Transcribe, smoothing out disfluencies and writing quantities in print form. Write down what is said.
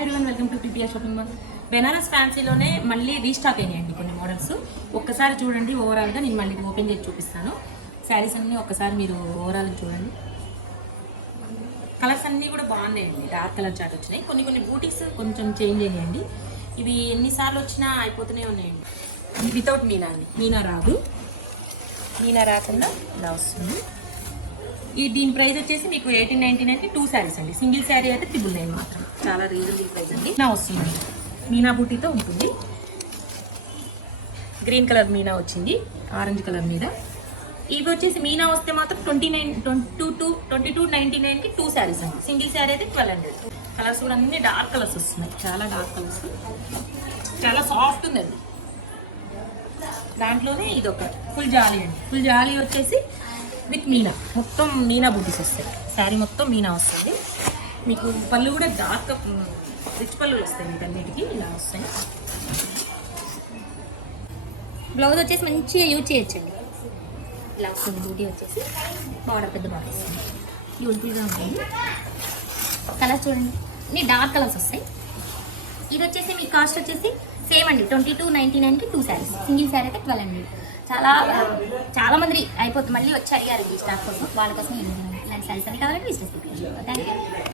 Hi everyone, welcome to PPR shopping mall. Banaras ఫ్యాన్సీలోనే మళ్ళీ restock అయినాయండి కొన్ని మోడల్స్. ఒక్కసారి చూడండి, ఓవరాల్గా నేను మళ్ళీ ఓపెన్ చేసి చూపిస్తాను. శారీస్ అన్నీ ఒక్కసారి మీరు ఓవరాల్గా చూడండి. కలర్స్ అన్నీ కూడా బాగున్నాయండి, డార్క్ కలర్ చాట్ వచ్చినాయి. కొన్ని బూటీస్ కొంచెం చేంజ్ అయ్యాయండి. ఇవి ఎన్నిసార్లు వచ్చినా అయిపోతూనే ఉన్నాయండి. వితౌట్ మీనా అండి, మీనా రాదు, మీనా రాకుండా ఇలా వస్తుంది. దీని ప్రైస్ వచ్చేసి మీకు 1899కి 2 శారీస్ అండి. సింగిల్ శారీ అయితే 999 మాత్రం, చాలా రీజనబుల్ ప్రైస్ అండి. నా వస్తుంది మీనా బూటీతో ఉంటుంది. గ్రీన్ కలర్ మీనా వచ్చింది, ఆరెంజ్ కలర్ మీద. ఇవి వచ్చేసి మీనా వస్తే మాత్రం 2299కి 2 శారీస్ అండి. సింగిల్ శారీ అయితే 1200. కలర్స్ కూడా అన్ని డార్క్ కలర్స్ వస్తున్నాయి, చాలా డార్క్ కలర్స్, చాలా సాఫ్ట్ ఉందండి. దాంట్లోనే ఇది ఒక ఫుల్ జాలీ అండి. ఫుల్ జాలీ వచ్చేసి విత్ మీనా, మొత్తం మీనా బూటీస్ వస్తాయి. శారీ మొత్తం మీనా వస్తుంది. మీకు పళ్ళు కూడా డార్క్ రిచ్ పళ్ళు వస్తాయి, మీకు అన్నిటికీ ఇలా వస్తాయి. బ్లౌజ్ వచ్చేసి మంచిగా యూజ్ చేయొచ్చండి. ఇలా వస్తుంది బూటీ వచ్చేసి, బార్డర్ పెద్ద బార్డర్ వస్తుంది, యూజ్ఫుల్గా ఉంటుంది. కలర్స్ చూడండి, ఇన్ని డార్క్ కలర్స్ వస్తాయి. ఇది వచ్చేసి మీ కాస్ట్ వచ్చేసి సేమ్ అండి, 2299కి 2 శారీస్. సింగిల్ శారీ అయితే 1200. చాలా మంది అయిపోతుంది, మళ్ళీ వచ్చి అడిగారు ఈ స్టాక్ కోసం. వాళ్ళ కోసం ఇలాంటి శారీస్ అని కావాలంటే విజిట్ చేసి థ్యాంక్ యూ.